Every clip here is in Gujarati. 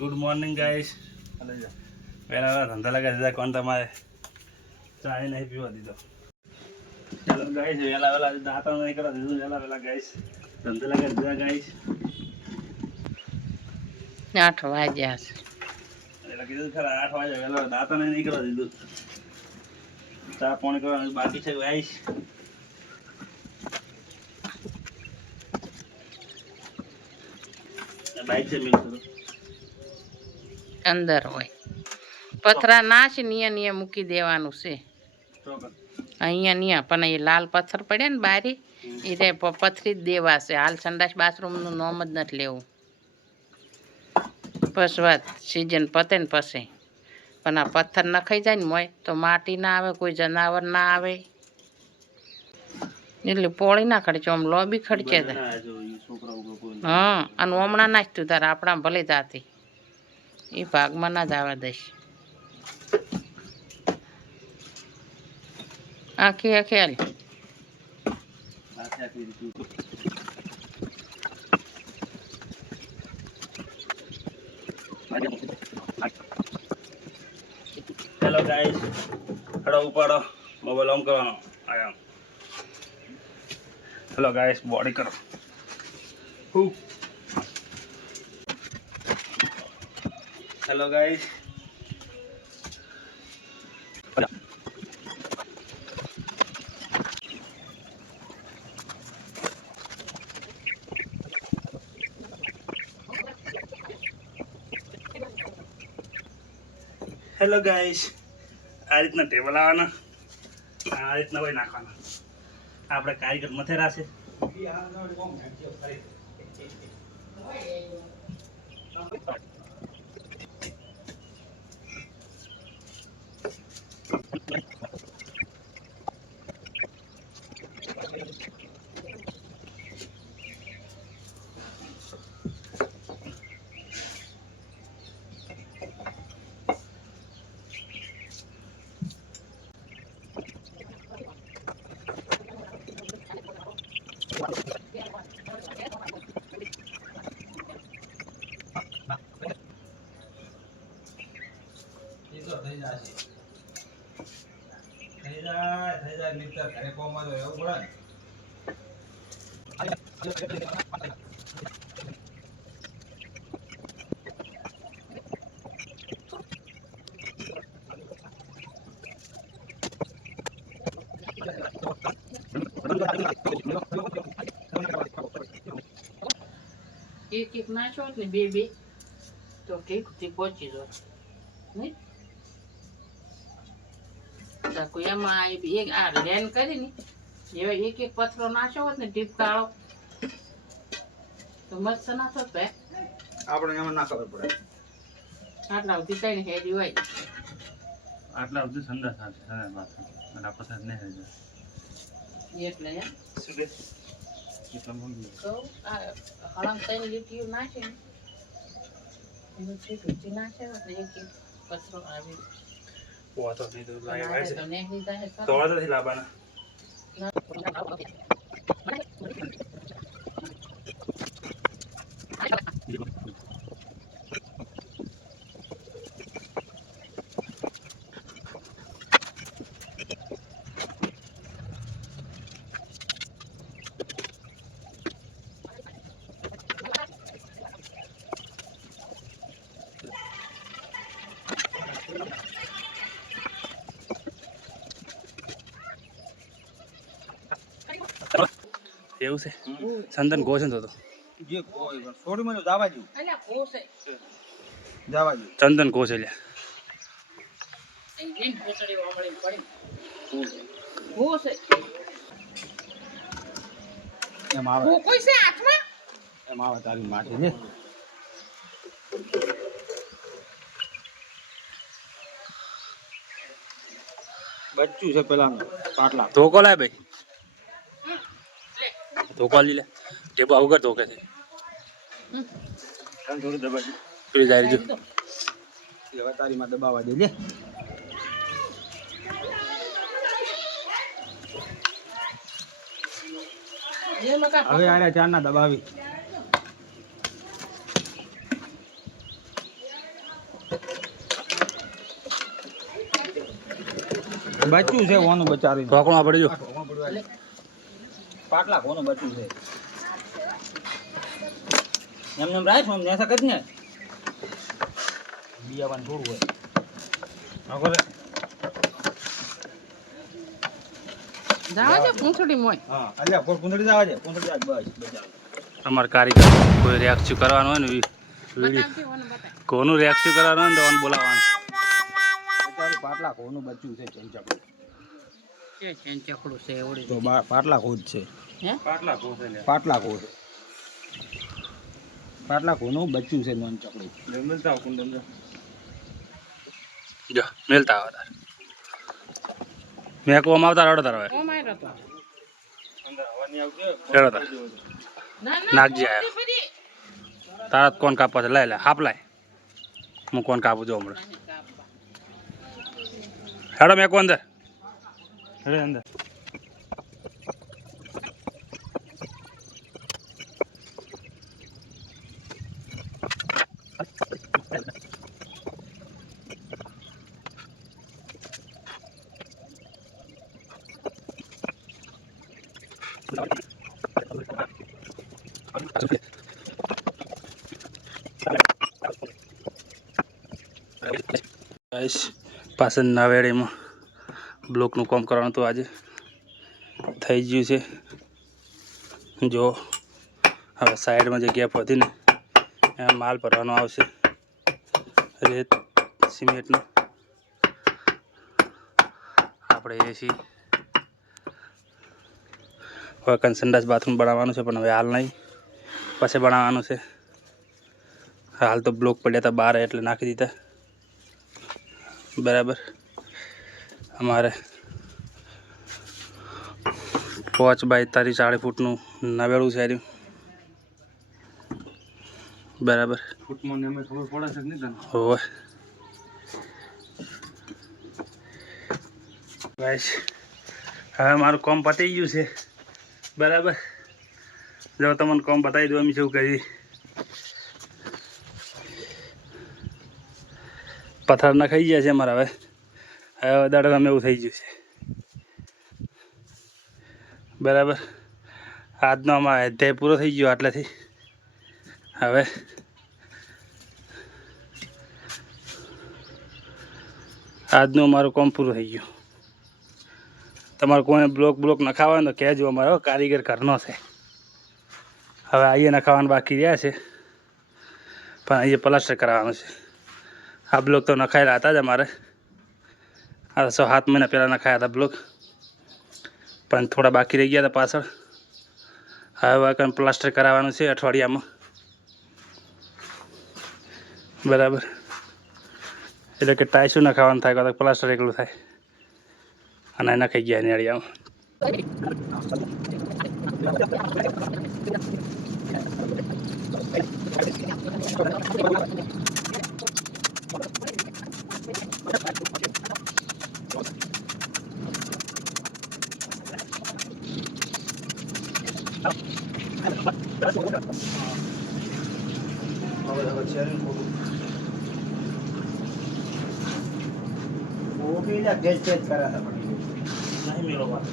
Good morning guys. પહેલા ધંધા લગા દીધા કોણ તમારે ચાય નહીં પીવા દીધો. ચાલો ગાઈસ વહેલા વહેલા દાંતા નહીં કરવા દીધું. વહેલા વહેલા ગાઈસ ધંધા લગા દીધા ગાઈસ. 8 વાગ્યા છે. એટલે કીધું ખરા 8 વાગે વહેલા દાંતા નહીં કરવા દીધું. ચા પાણી કરવાનું બાકી છે ગાઈસ. બાઈક છે મિનિટ અંદર હોય પથરા નાશ નિયા મૂકી દેવાનું છે અહીંયા પણ એ લાલ પથ્થર પડે ને બારી એ પથરી જ દેવા છે. હાલ સંડાસ બાથરૂમનું નામ જ નથી લેવું. બસ વાત સિઝન પતે ને પછી પણ આ પથ્થર નખાઈ જાય ને મોય તો માટી ના આવે, કોઈ જનાવર ના આવે, એટલે પોળી ના ખડચે આમ લોબી ખડચે. હા અને હમણાં નાખતું તારે આપણા ભલે જાતી એ ભાગમાં ના જ આવવા દઈશ. આખી આખી હાલ હેલો ગાઈસ, હડો ઉપાડો મોબાઈલ ઓન કરવાનો. આયા હેલો ગાઈસ, બોડી કરો. Hello guys, hello guys. આ રીતના ટેબલ આવવાના, આ રીતના હોય નાખવાના. આપણે કારીગર મથેરા છે. એક નાશો ને બે તો ઠીક પહોંચી જાય નહીં. કોઈ એમાં એક આ લેન કરી ને એવા એક પથરો નાશો હોત ને ટીપ કાળો તો મસ્ત ના થત. આપણે એમાં ના ખબર પડે. આટલા સુધી કઈ હેડી હોય આટલા સુધી સંદાસ આવે અને પસાર નહીં હોય એટલે શું કે કેટલા મંગી તો આ હળંગ તઈને લીટીઓ નાખે ને એનું ઠીક નાખે એટલે એક પથરો આવી પોતો દીધો લાગે છે તો નેહી જાય તો વાતથી લાવવાના. એવું છે સંદન ગોસન તો જે કોઈ છોડી મને જવા દઉં અલ્યા કોસે જવા દઉં ચંદન કોસે લે એ જેન પોતડી વામળી પડી કોસે એમ આવે કોઈ છે હાથમાં એમ આવે તારી માટી ને બચ્ચું છે પેલા પાટલા ધોકો લાય ભાઈ, ધોકો લી લે. ટેબો વગર ધોકે છે થોડું દબાઈ પેલી જાય જો હવે તારી માં દબાવા દે લે. હવે આરે ચાર ના દબાવી બચ્ચું છે ઓનું બચારી ઢોકણું પડી જો પાટલા કોનું બચ્ચું છે એમને રાખ એમ નેસા કજ ને બિયાવાનું થોડું હોય જાવા દે પૂંછડી મોય હા અલ્યા કોણ કુંદડી જાવા દે કુંદડી આજ બસ બચાવ અમારે કારીગર કોઈ રિએક્શન કરવાનું હોય ને વિડીયો કોનું રિએક્શન કરવાનું હોય ને તો ઓન બોલાવવાનું બચારી પાટલા કોનું બચ્ચું છે ચંચકડું કે ચેંચકડું છે એવડી તો પાટલા કોદ છે હે પાટલા કોસે લે પાટલા કોદ પાટલા કોનું બચ્ચું છે નોન ચકડું મિલતા કુંડમ જો મિલતા આવતા મેં કો આવતા રડો તાર હવે ઓ માયરો તો અંદર હવાની આવશે રડો તાર નાખજી આયા તારા કોણ કાપવા છે લઈ લે હાપ લાય હું કોણ કાપું જો હમણાં હેડો મેં કો અંદર હેડે અંદર પાછળ નાવેડીમાં બ્લોકનું કામ કરવાનું હતું આજે થઈ ગયું છે જો હવે સાઈડમાં જે ગેપ હતી ને એમાં માલ ભરવાનો આવશે રેત સિમેન્ટનો આપણે એ છીએ હવે કંઈ સંડાસ બાથરૂમ બનાવવાનું છે પણ હવે હાલ નહીં પછી બનાવવાનું છે હાલ તો બ્લોક પડ્યા હતા બહાર એટલે નાખી દીધા બરાબર અમારે 5 બાય 40 ફૂટનું નવેડું છે રહ્યું બરાબર ફૂટમાં ને થોડું પડે છે નહીં હોય ગાઈસ હવે મારું કામ પતી ગયું છે બરાબર જો તમને કામ બતાવી દઉં અમે શું કરી પથ્થર નખાઈ ગયા છે અમારા હવે દાડે અમે એવું થઈ ગયું છે બરાબર આજનો અમારો અધ્યાય પૂરો થઈ ગયો આટલેથી હવે આજનું અમારું કામ પૂરું થઈ ગયું તમારે કોઈને બ્લોક નખાવા તો કહેજો અમારો કારીગર ઘરનો છે હવે અહીંયા નખાવાનું બાકી રહ્યા છે પણ અહીંયા પ્લાસ્ટર કરાવવાનું છે આ બ્લોક તો નખાયેલા હતા જ અમારે આ 6-7 મહિના પહેલાં નખાયા હતા બ્લોક પણ થોડા બાકી રહી ગયા હતા પાછળ હવે કંઈ પ્લાસ્ટર કરાવવાનું છે અઠવાડિયામાં બરાબર એટલે કે ટાઈસું નખાવાનું થાય તો પ્લાસ્ટર એકલું થાય અને નખાઈ ગયા નિયાળીયામાં वो भी ना तेज करा था नहीं मिलो बात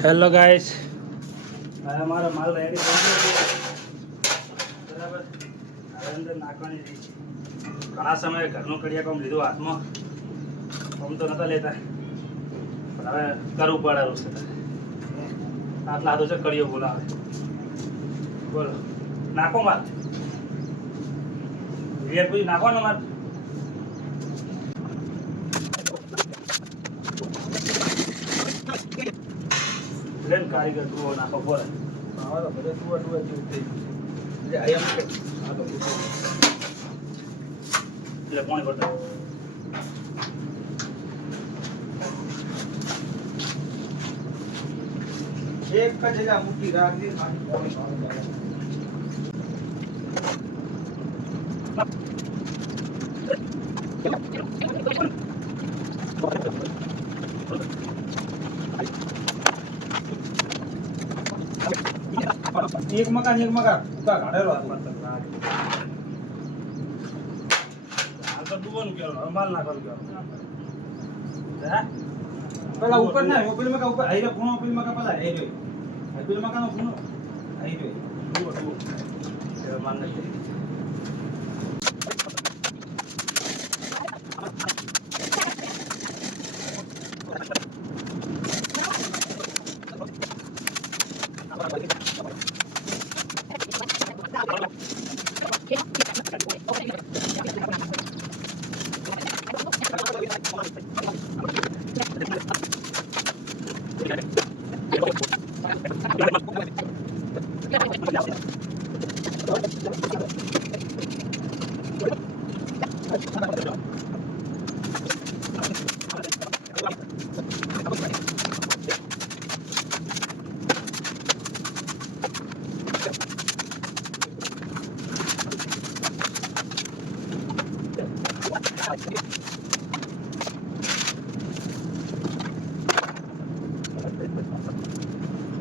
હેલો ગાઈસ હવે અમારો માલ રેડી થઈ ગયો છે બરાબર હવે અંદર નાખવાની રહી છે ઘણા સમયે ઘરનું કડિયા કામ લીધું હાથમાં કામ તો નતા લેતા પણ હવે કરવું પડે છે આટલા હાથો છે કડિયો બોલાવે બોલો નાખો માલ રિયર પછી નાખવાનો માલ લેન કારીગર ટુઓ નાખો બોલે હા તો બધે ટુવા જેવું થઈ ગયું એટલે આયા આ તો એટલે પાણી ભરતા એક જ જગ્યા મૂકી રાખી પાણી પાણી એક મકાન ઉકા ઘાડેલો હતો. હાલ તો ડૂબવાનું કહેવાનું, માલ નાખવાનું કહેવાનું. હે? પેલા ઉપર ના પેલી મકા ઉપર આઈ ખૂણો પેલી મકા પેલા આઈ જોઈ પેલી મકાનો ખૂણો આઈ જોઈ ડૂબો, ડૂબો. એ માલ નાખી.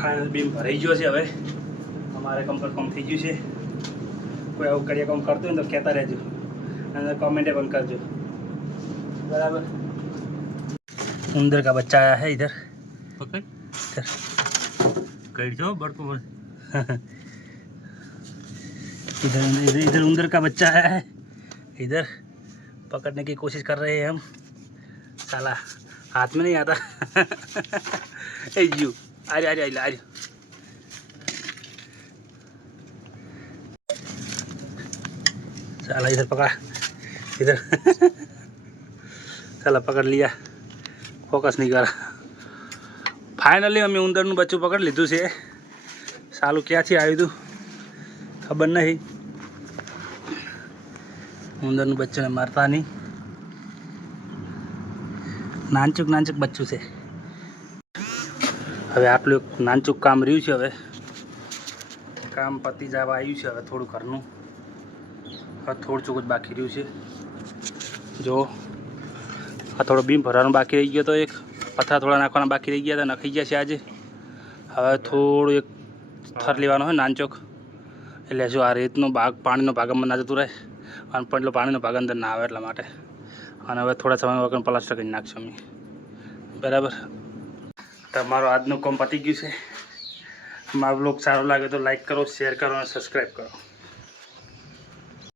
ફાઇનલ બીમ ભરાઈ ગયો છે. હવે અમારે કમ્પ્લીટ કામ થઈ ગયું છે. કોઈ આવું કરીએ કામ કરતું હોય ને તો કહેતા રહેજો અને कमेंटे પણ કરજો. बराबर. उंदर का बच्चा आया है इधर. पकड़ इधर कट जाओ बड़को इधर इधर इधर उंदर का बच्चा आया है. इधर पकड़ने की कोशिश कर रहे हैं हम. साला हाथ में नहीं आता. ए यू आ जा आ जा. साला इधर पकड़ा इधर. साला पकड़ लिया. फोकस नहीं करा. फाइनली अमे उंदरનું બચ્ચું પકડી લીધું છે. સાલું ક્યાંથી આવ્યું હતું ખબર નહીં. ઉંદરનું બચ્ચુને મારતા નહીં. નાનચુક નાનચુક બચ્ચું છે. હવે આટલું એક નાનચુક કામ રહ્યું છે. હવે કામ પતી જવા આવ્યું છે. હવે થોડું ઘરનું થોડું ચૂક જ બાકી રહ્યું છે. જો આ થોડો બીમ ભરવાનો બાકી રહી ગયો તો એક પથરા થોડા નાખવાના બાકી રહી ગયા હતા. નખાઈ ગયા છે આજે. હવે થોડું એક થર લેવાનો હોય નાનચોક એટલે શું આ રેતનો ભાગ પાણીનો ભાગ અંદર ના જતું રહે અને પણ એટલો પાણીનો ભાગ અંદર ના આવે એટલા માટે. અને હવે થોડા સમય વગર પ્લાસ્ટર કરી નાખશું અમે. બરાબર. તમારો આજનું કામ પતી ગયું છે. મારો બ્લોગ સારો લાગે તો લાઈક કરો, શેર કરો અને સબસ્ક્રાઈબ કરો.